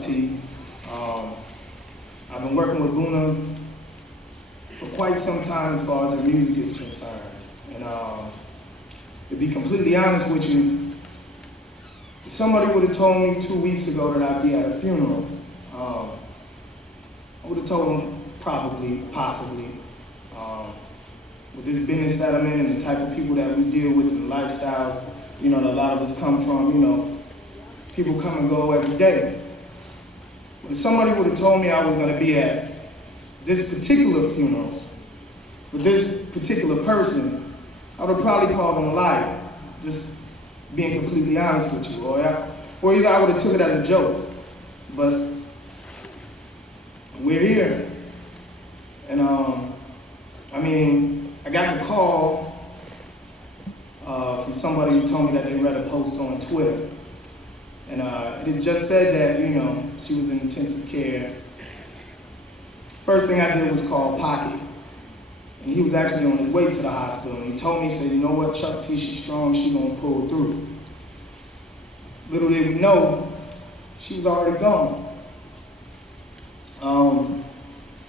Chuck T. I've been working with Buna for quite some time as far as her music is concerned. And to be completely honest with you, if somebody would have told me 2 weeks ago that I'd be at a funeral, I would have told them probably, possibly. With this business that I'm in and the type of people that we deal with and the lifestyles, you know, that a lot of us come from, you know, people come and go every day. But if somebody would have told me I was going to be at this particular funeral for this particular person, I would have probably called them a liar, just being completely honest with you. Or either I would have took it as a joke. But we're here. And I mean, I got the call from somebody who told me that they read a post on Twitter. And it just said that, you know, she was in intensive care. First thing I did was call Pocket. And he was actually on his way to the hospital. And he told me, he said, you know what, Chuck T, she's strong, she's gonna pull through. Little did we know, she was already gone.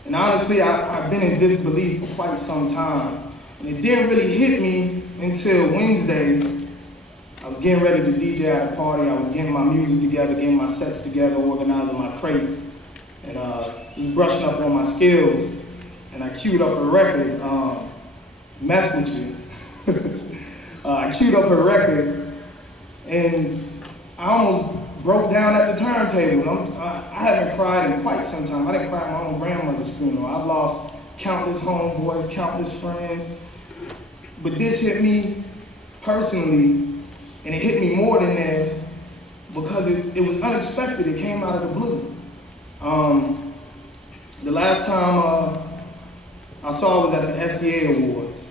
And honestly, I've been in disbelief for quite some time. And it didn't really hit me until Wednesday. I was getting ready to DJ at a party. I was getting my music together, getting my sets together, organizing my crates, and just brushing up on my skills. And I queued up a record, Mess With You. I queued up her record, and I almost broke down at the turntable. I haven't cried in quite some time. I didn't cry at my own grandmother's funeral. I've lost countless homeboys, countless friends. But this hit me personally, and it hit me more than that because it was unexpected. It came out of the blue. The last time I saw was at the SEA Awards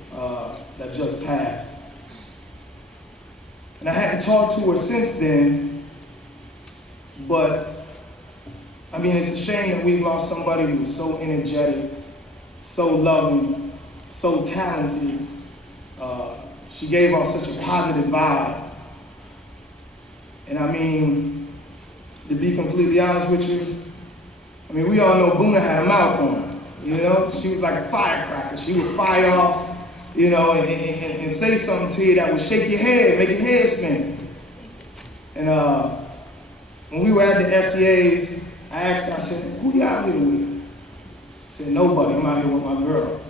that just passed. And I hadn't talked to her since then, but I mean, it's a shame that we've lost somebody who was so energetic, so loving, so talented. She gave off such a positive vibe. And I mean, to be completely honest with you, I mean, we all know Buna had a mouth on her, you know? She was like a firecracker. She would fire off, you know, and say something to you that would shake your head, make your head spin. And when we were at the SEAs, I asked her, I said, who you out here with? She said, nobody, I'm out here with my girl.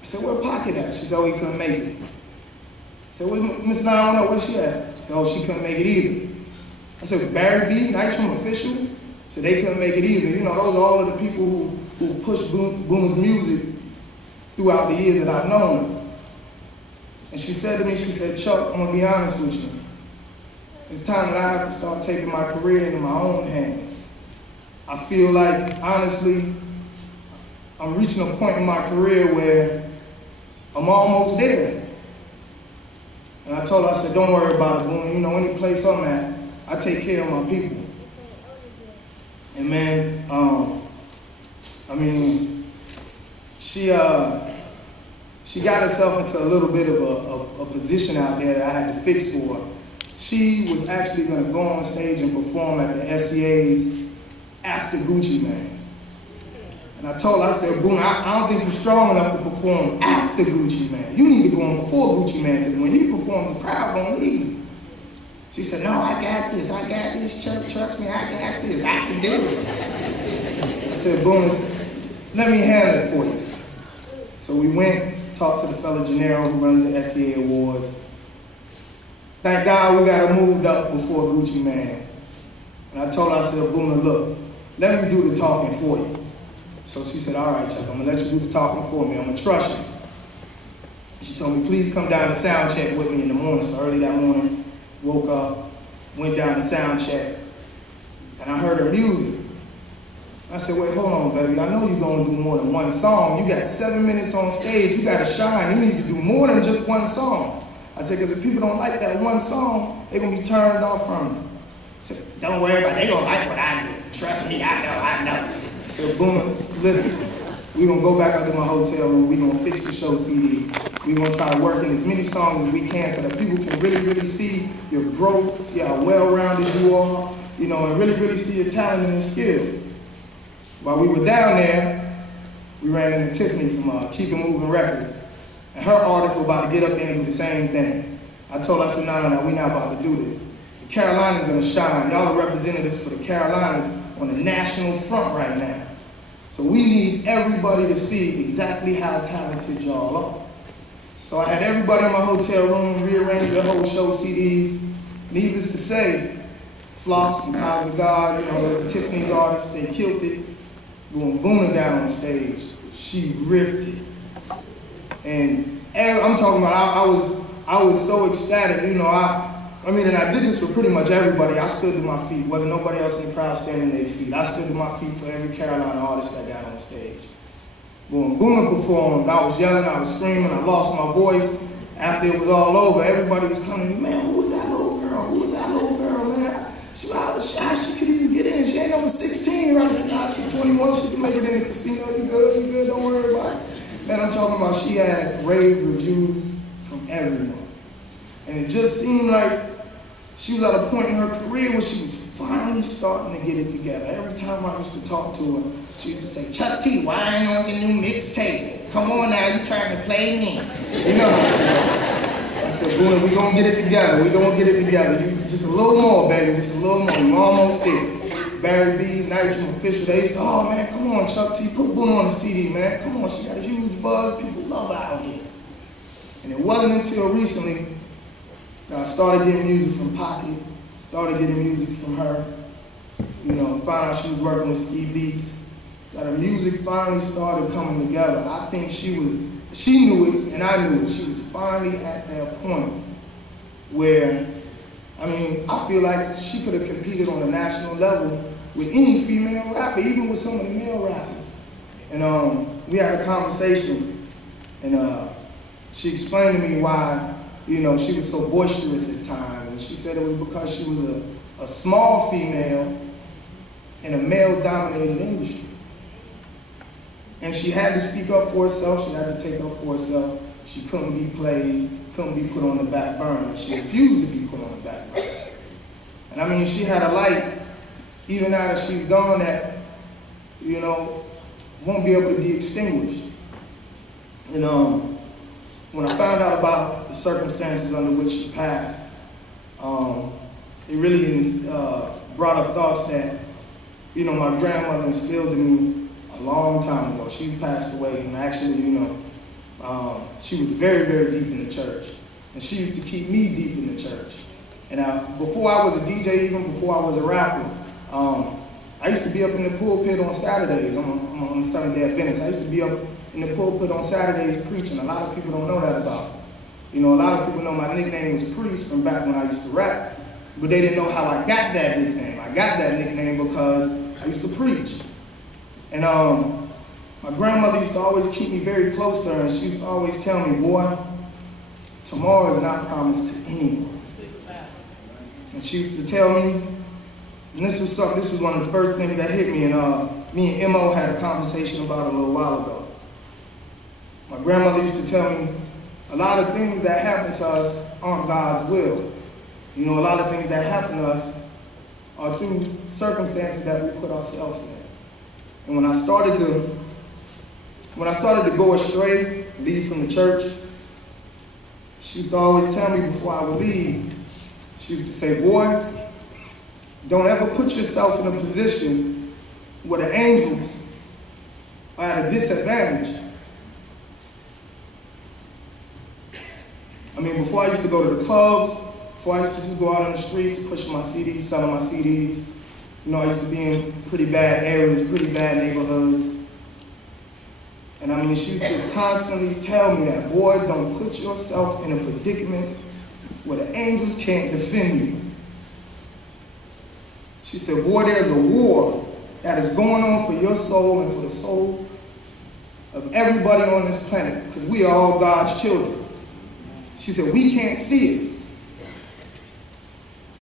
I said, where Pocket at? She said, oh, he couldn't make it. I said, well, Miss 910, where's she at? She said, oh, she couldn't make it either. I said, Barry B, Nitram Official? So they couldn't make it either. You know, those are all of the people who pushed Buna's music throughout the years that I've known her. And she said to me, she said, Chuck, I'm gonna be honest with you. It's time that I have to start taking my career into my own hands. I feel like, honestly, I'm reaching a point in my career where I'm almost there. And I told her, I said, don't worry about it, Buna. You know, any place I'm at, I take care of my people. And man, I mean, she got herself into a little bit of a position out there that I had to fix for her. She was actually going to go on stage and perform at the SEAs after Gucci Mane. And I told her, I said, Buna, I don't think you're strong enough to perform after Gucci Mane. You need to go on before Gucci Mane, because when he performs, the crowd gonna leave. She said, no, I got this, Chuck, trust me, I got this, I can do it. I said, Buna, let me handle it for you. So we went, talked to the fella Gennaro who runs the SEA Awards. Thank God we got her moved up before Gucci Mane. And I told her, I said, Buna, look, let me do the talking for you. So she said, all right, Chuck, I'm gonna let you do the talking for me. I'm gonna trust you. She told me, please come down to sound check with me in the morning. So early that morning, woke up, went down to sound check, and I heard her music. I said, wait, hold on, baby. I know you're gonna do more than one song. You got 7 minutes on stage, you gotta shine. You need to do more than just one song. I said, because if people don't like that one song, they're gonna be turned off from you. I said, don't worry about it, they gonna like what I do. Trust me, I know. I said, Buna, listen, we're gonna go back up to my hotel room, we're gonna fix the show CD. We're gonna try to work in as many songs as we can so that people can really, really see your growth, see how well-rounded you are, you know, and really, really see your talent and your skill. While we were down there, we ran into Tiffany from Keep It Moving Records. And her artists were about to get up there and do the same thing. I told her, I said, no, we're not about to do this. The Carolinas gonna shine. Y'all are representatives for the Carolinas on the national front right now. So we need everybody to see exactly how talented y'all are. So I had everybody in my hotel room rearrange the whole show CDs. Needless to say, Floss and Cosmic God, you know, those Tiffany's artists, they killed it. Lil Buna got on stage. She ripped it. And I'm talking about, I was so ecstatic, you know, I mean, and I did this for pretty much everybody. I stood to my feet. Wasn't nobody else in the crowd standing their feet. I stood to my feet for every Carolina artist that got on stage. When Buna performed, I was yelling, I was screaming, I lost my voice. After it was all over, everybody was coming to me, man, who was that little girl? Who was that little girl, man? She was shy, she could even get in. She ain't number 16, right? I said, nah, she's 21, she can make it in the casino. You good, don't worry about it. Man, I'm talking about she had rave reviews from everyone. And it just seemed like she was at a point in her career where she was finally starting to get it together. Every time I used to talk to her, she used to say, Chuck T, why ain't on your new mixtape? Come on now, you trying to play me. You know how she was. I said, Buna, we gonna get it together. We gonna get it together. You just a little more, baby, just a little more. You almost there. Barry B, Nitram Official, they used to, oh man, come on, Chuck T, put Buna on the CD, man. Come on, she got a huge buzz. People love her out here. And it wasn't until recently that I started getting music from Pocket, started getting music from her, you know, found out she was working with Ski Beats, that her music finally started coming together. I think she knew it and I knew it. She was finally at that point where, I mean, I feel like she could have competed on a national level with any female rapper, even with some of the male rappers. And we had a conversation and she explained to me why, you know, she was so boisterous at times. And she said it was because she was a small female in a male-dominated industry. And she had to speak up for herself. She had to take up for herself. She couldn't be played, couldn't be put on the back burner. She refused to be put on the back burner. And I mean, she had a light, even now that she's gone, that, you know, won't be able to be extinguished. And when I found out about the circumstances under which she passed, it really brought up thoughts that, you know, my grandmother instilled in me a long time ago. She's passed away, and actually, you know, she was very, very deep in the church. And she used to keep me deep in the church. And before I was a DJ, even before I was a rapper, I used to be up in the pulpit on Saturdays. I'm on the Seventh-day Adventist. I used to be up in the pulpit on Saturdays preaching. A lot of people don't know that about me. You know, a lot of people know my nickname was Priest from back when I used to rap, but they didn't know how I got that nickname. I got that nickname because I used to preach. And my grandmother used to always keep me very close to her, and she used to always tell me, boy, tomorrow is not promised to anyone. And she used to tell me, and this was one of the first things that hit me, and me and Mo had a conversation about it a little while ago. My grandmother used to tell me, a lot of things that happen to us aren't God's will. You know, a lot of things that happen to us are through circumstances that we put ourselves in. And when I started to go astray, leave from the church, she used to always tell me before I would leave, she used to say, boy, don't ever put yourself in a position where the angels are at a disadvantage. I mean, before I used to go to the clubs, before I used to just go out on the streets, pushing my CDs, selling my CDs, you know, I used to be in pretty bad areas, pretty bad neighborhoods. And I mean, she used to constantly tell me that, boy, don't put yourself in a predicament where the angels can't defend you. She said, boy, there's a war that is going on for your soul and for the soul of everybody on this planet, because we are all God's children. She said, we can't see it,